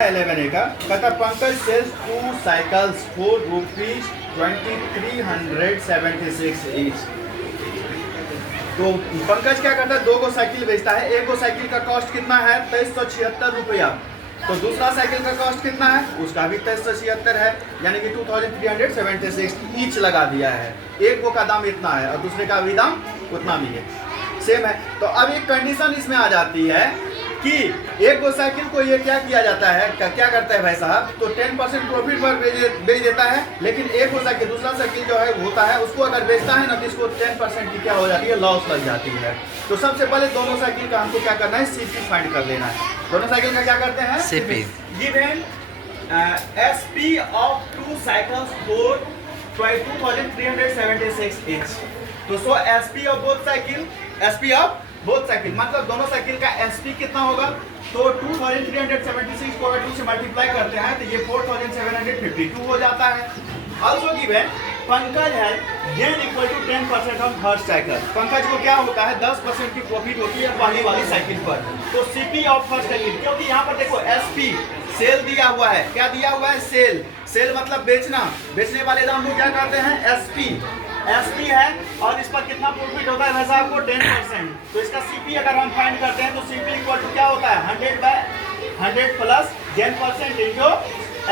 11 का कहता Pankaj sells 2 cycles for ₹2376 each. तो पंकज क्या करता है, 2 को साइकिल बेचता है। एक को साइकिल का कॉस्ट कितना है, 2376 रुपया। तो दूसरा साइकिल का कॉस्ट कितना है, उसका भी 2376 है, यानी कि 2376 ईच लगा दिया है। एक को का दाम इतना है और दूसरे का भी दाम उतना भी है, सेम है। तो अब एक कंडीशन इसमें आ जाती है कि एक गो साइकिल को ये क्या किया जाता है, क्या करता है भाई साहब, तो 10% प्रॉफिट पर बेच देता है। लेकिन एक गो साइकिल, दूसरा साइकिल जो है होता है, उसको अगर बेचता है ना तो इसको 10% की क्या हो जाती है, लॉस लग जाती है। तो सबसे पहले दोनों साइकिल का हमको क्या करना है, सीपी फाइंड कर लेना है। दोनों साइकिल का क्या करते हैं, CP. Given SP of 2 cycles for 2376 each. तो so SP of both cycle, SP of both cycle मतलब दोनों साइकिल का एसपी कितना होगा, तो 2376 को अगर 2 से मल्टीप्लाई करते हैं तो ये 4752 हो जाता है। ऑल्सो गिवन पंकज है गेन इक्वल टू 10% ऑन हर साइकिल। पंकज को क्या होता है, 10% की प्रॉफिट होती है पहली वाली साइकिल पर। तो सीपी ऑफ फर्स्ट साइकिल, क्योंकि यहाँ पर देखो एसपी सेल दिया हुआ है, क्या दिया हुआ है, सेल। सेल मतलब बेचना, बेचने वाले दाम को क्या कहते हैं, एसपी। एसपी है और इस पर कितना प्रॉफिट होता है वैसा आपको 10%। तो इसका सीपी अगर हम फाइंड करते हैं तो सीपी इक्वल टू क्या होता है, 100/100 प्लस 10% इंटू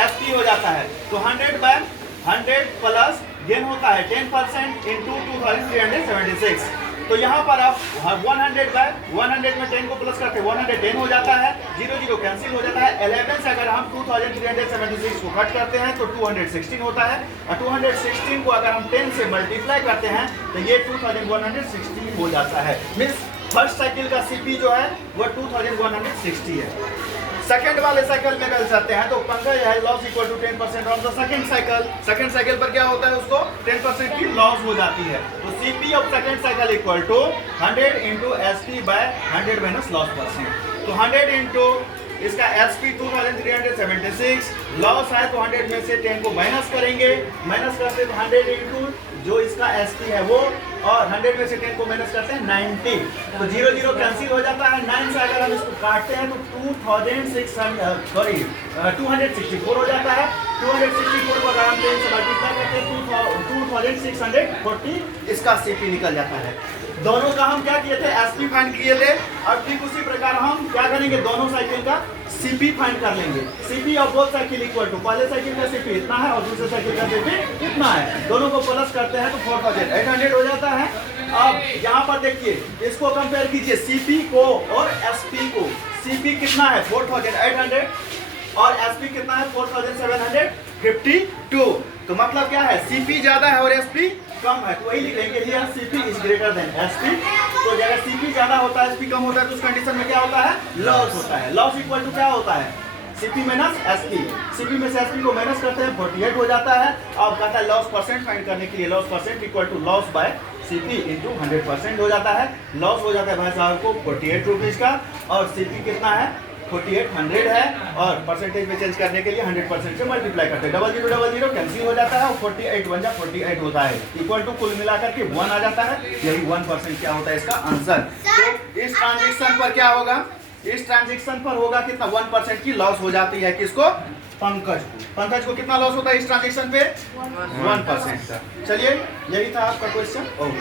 एसपी हो जाता है। तो 100/100 प्लस गेन होता है 10% इंटू 2376। तो यहाँ पर आप 100/100 में 10 को प्लस करते हैं 110 हो जाता है, 0 0 कैंसिल हो जाता है। 11 से अगर हम 2376 को कट करते हैं तो 216 होता है, और 216 को अगर हम 10 से मल्टीप्लाई करते हैं तो ये 2160 हो जाता है। मीन्स फर्स्ट साइकिल का सीपी जो है वो 2160 है। सेकंड वाले साइकिल में कर सकते हैं तो पंकज है loss equal to 10% on the second cycle. Second cycle पर क्या होता है, उसको 10% की लॉस हो जाती है। तो CP of second cycle equal to 100 into SP by 100 minus loss percent. तो 100 इंटू इसका एसपी 2376 लॉस है, तो 100 में से 10 को माइनस करेंगे, माइनस करते हैं 100 इंटू जो इसका एसपी है वो, और 100 में से 10 को माइनस करते हैं 90। तो 0 0 कैंसिल हो जाता है। 9 से अगर हम इसको काटते हैं तो 264 हो जाता है। 264 को अगर हम 10 से मल्टीप्लाई करते हैं 2640 इसका सीपी निकल जाता है। दोनों का हम क्या किए थे, एसपी फाइंड किए थे, और ठीक उसी प्रकार हम क्या करेंगे, दोनों साइकिल का सीपी फाइंड कर लेंगे। CP of both cycle equal to पहले साइकिल का सीपी इतना है और दूसरे साइकिल का सीपी इतना है। दोनों को प्लस करते हैं तो 4800 हो जाता है। अब यहाँ पर देखिए, इसको कंपेयर कीजिए सीपी को और एसपी को। सीपी कितना है 4800 और एसपी कितना है 4752। तो मतलब क्या है, सीपी ज्यादा है और एसपी कम है, तो वही लिख लेंगे here CP is greater than SP. तो अगर सीपी ज्यादा होता है एसपी कम होता है तो उस कंडीशन में क्या होता है, लॉस होता है। लॉस इक्वल टू क्या होता है, सीपी माइनस एसपी। सीपी में से एसपी को माइनस करते हैं 48 हो जाता है। अब कहता है लॉस परसेंट फाइंड करने के लिए loss percent equal to loss by CP into 100% हो जाता है। लॉस हो जाता है भाई साहब को 48 रुपीज का, और सीपी कितना है 4800 है, और परसेंटेज में चेंज करने के लिए 100% से मल्टीप्लाई करते हैं। 0000 कैंसिल हो जाता है और 48 1 48 होता है, इक्वल टू कुल मिलाकर के 1 आ जाता है। यही 1% क्या होता है इसका आंसर। तो इस ट्रांजेक्शन पर क्या होगा, इस ट्रांजेक्शन पर होगा कितना, 1% की लॉस हो जाती है। किसको, पंकज को। पंकज को कितना लॉस होता है इस ट्रांजेक्शन पे, 1% का। चलिए यही था आपका क्वेश्चन। ओके।